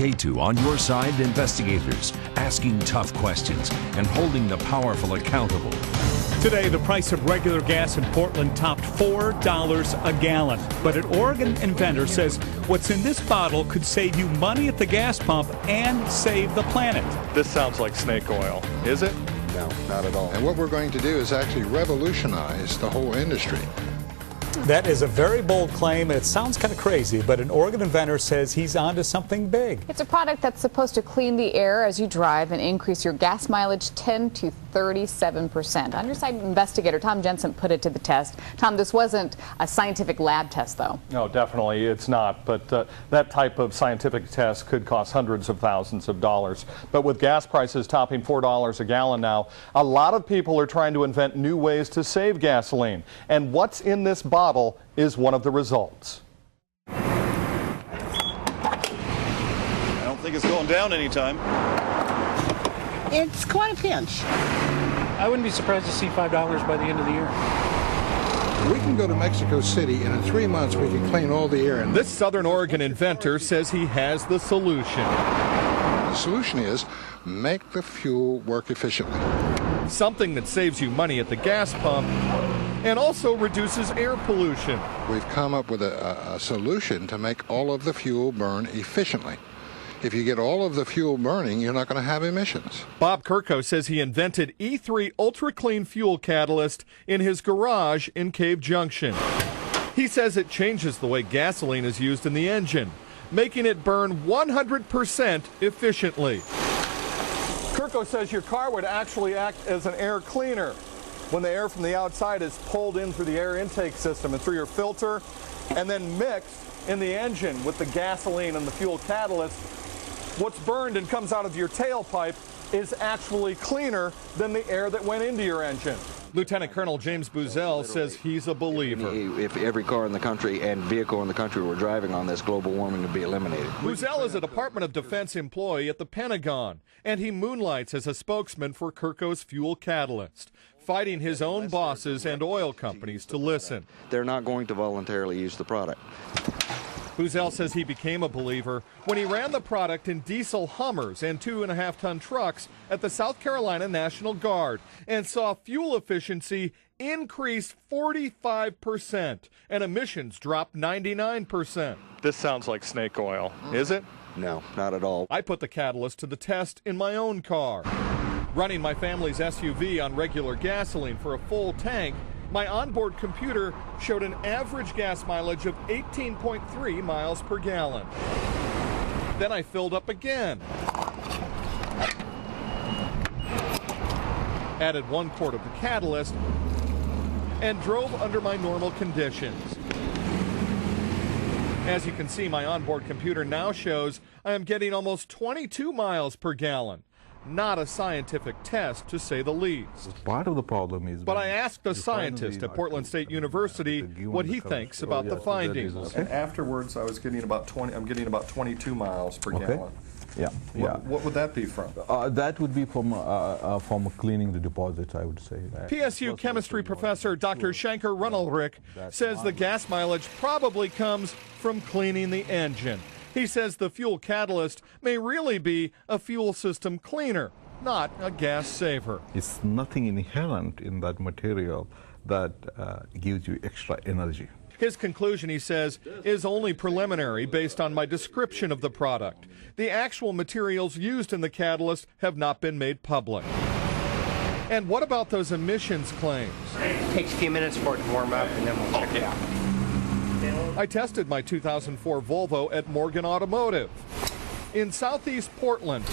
K2 on your side investigators, asking tough questions and holding the powerful accountable. Today, the price of regular gas in Portland topped $4 a gallon. But an Oregon inventor says what's in this bottle could save you money at the gas pump and save the planet. This sounds like snake oil, is it? No, not at all. And what we're going to do is actually revolutionize the whole industry. That is a very bold claim, and it sounds kind of crazy, but an Oregon inventor says he's onto something big. It's a product that's supposed to clean the air as you drive and increase your gas mileage 10 to 37%. On your side, investigator Tom Jensen put it to the test. Tom, this wasn't a scientific lab test, though. No, definitely it's not. But that type of scientific test could cost hundreds of thousands of dollars. But with gas prices topping $4 a gallon now, a lot of people are trying to invent new ways to save gasoline. And what's in this bottle is one of the results. I don't think it's going down anytime. It's quite a pinch. I wouldn't be surprised to see $5 by the end of the year. We can go to Mexico City, and in 3 months we can clean all the air. This Southern Oregon inventor says he has the solution. The solution is make the fuel work efficiently. Something that saves you money at the gas pump and also reduces air pollution. We've come up with a solution to make all of the fuel burn efficiently. If you get all of the fuel burning, you're not going to have emissions. Bob Kirko says he invented E3 Ultra Clean Fuel Catalyst in his garage in Cave Junction. He says it changes the way gasoline is used in the engine, making it burn 100% efficiently. Kirko says your car would actually act as an air cleaner when the air from the outside is pulled in through the air intake system and through your filter and then mixed in the engine with the gasoline and the fuel catalyst. What's burned and comes out of your tailpipe is actually cleaner than the air that went into your engine. Lieutenant Colonel James Boozell says he's a believer. If every car in the country and vehicle in the country were driving on this, global warming would be eliminated. Boozell is a Department of Defense employee at the Pentagon, and he moonlights as a spokesman for Kirko's fuel catalyst, fighting his own bosses and oil companies to listen. They're not going to voluntarily use the product. Boozell says he became a believer when he ran the product in diesel Hummers and 2.5-ton trucks at the South Carolina National Guard and saw fuel efficiency increase 45% and emissions drop 99%. This sounds like snake oil, is it? No, not at all. I put the catalyst to the test in my own car. Running my family's SUV on regular gasoline for a full tank, my onboard computer showed an average gas mileage of 18.3 miles per gallon. Then I filled up again. Added 1 quart of the catalyst and drove under my normal conditions. As you can see, my onboard computer now shows I am getting almost 22 miles per gallon. Not a scientific test, to say the least. Part of the problem is. But I asked a scientist at Portland State University what he thinks about the findings. Okay. And afterwards, I'm getting about 22 miles per gallon. Yeah. What would that be from? That would be from cleaning the deposits, I would say. PSU chemistry professor Dr. Shankar Runelrich says the gas mileage probably comes from cleaning the engine. He says the fuel catalyst may really be a fuel system cleaner, not a gas saver. It's nothing inherent in that material that gives you extra energy. His conclusion, he says, is only preliminary based on my description of the product. The actual materials used in the catalyst have not been made public. And what about those emissions claims? It takes a few minutes for it to warm up, and then we'll check it out. I tested my 2004 Volvo at Morgan Automotive in southeast Portland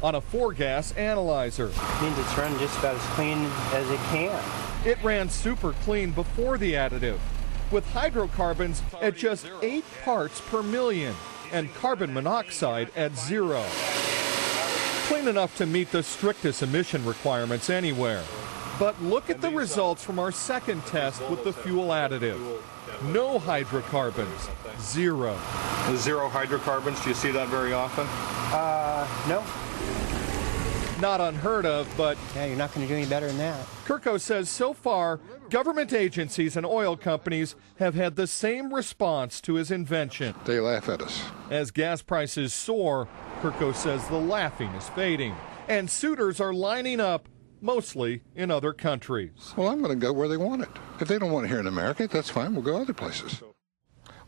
on a 4-gas analyzer. It means it's run just about as clean as it can. It ran super clean before the additive, with hydrocarbons at just 8 parts per million and carbon monoxide at 0. Clean enough to meet the strictest emission requirements anywhere. But look at the results from our second test with the fuel additive. No hydrocarbons, 0. 0 hydrocarbons, do you see that very often? No. not unheard of, but Yeah, you're not going to do any better than that. Kurko says so far, government agencies and oil companies have had the same response to his invention. They laugh at us. As gas prices soar, Kurko says the laughing is fading, and suitors are lining up, mostly in other countries. Well, I'm going to go where they want it. If they don't want it here in America, that's fine. We'll go other places.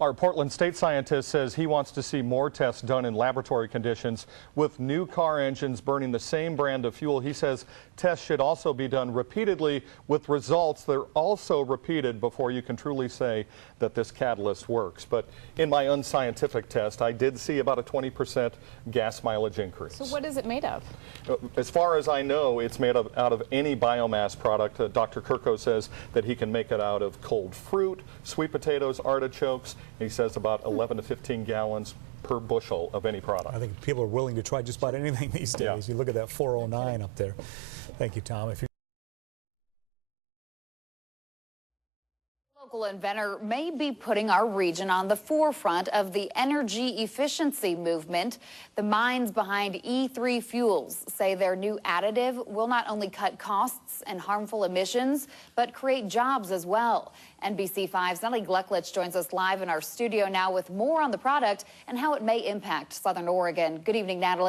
Our Portland state scientist says he wants to see more tests done in laboratory conditions with new car engines burning the same brand of fuel. He says tests should also be done repeatedly with results that are also repeated before you can truly say that this catalyst works. But in my unscientific test, I did see about a 20% gas mileage increase. So what is it made of? As far as I know, it's made out of any biomass product. Dr. Kurko says that he can make it out of cold fruit, sweet potatoes, artichokes. He says about 11 to 15 gallons per bushel of any product. I think people are willing to try just about anything these days. Yeah. You look at that 409 up there. Thank you, Tom. If you Local inventor may be putting our region on the forefront of the energy efficiency movement. The minds behind E3 Fuels say their new additive will not only cut costs and harmful emissions, but create jobs as well. NBC5's Natalie Glucklich joins us live in our studio now with more on the product and how it may impact Southern Oregon. Good evening, Natalie.